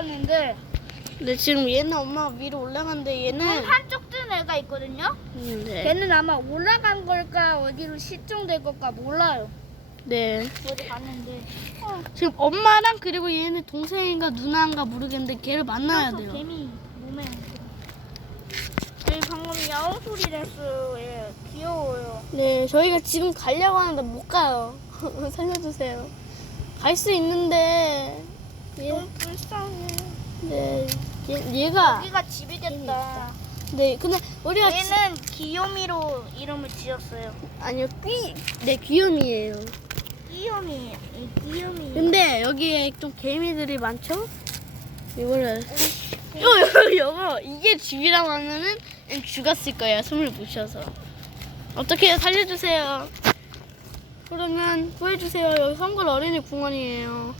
올라갔는데 근데 지금 얘는 엄마가 위로 올라갔는데 얘는 한쪽 뜬 애가 있거든요. 음, 네. 걔는 아마 올라간 걸까 어디로 실종될 걸까 몰라요. 네. 어디 갔는데. 어, 지금 엄마랑 그리고 얘는 동생인가 누나인가 모르겠는데 걔를 만나야 저 돼요. 개미 몸에. 저희 방금 야옹 소리 냈어요. 얘 귀여워요. 네, 저희가 지금 가려고 하는데 못 가요. 살려주세요. 갈 수 있는데 얘, 너무 불쌍해. 네, 얘, 얘가 여기가 집이겠다. 네, 근데 우리가 지- 얘는 귀요미로 이름을 지었어요. 아니요, 귀, 네 귀요미예요. 귀요미, 이 귀요미. 근데 여기에 좀 개미들이 많죠? 이거를 요, 요, 요거 이게 집이라고 하면은 죽었을 거예요. 숨을 못 쉬어서. 어떻게 살려주세요. 그러면 구해주세요. 여기 성글 어린이 공원이에요.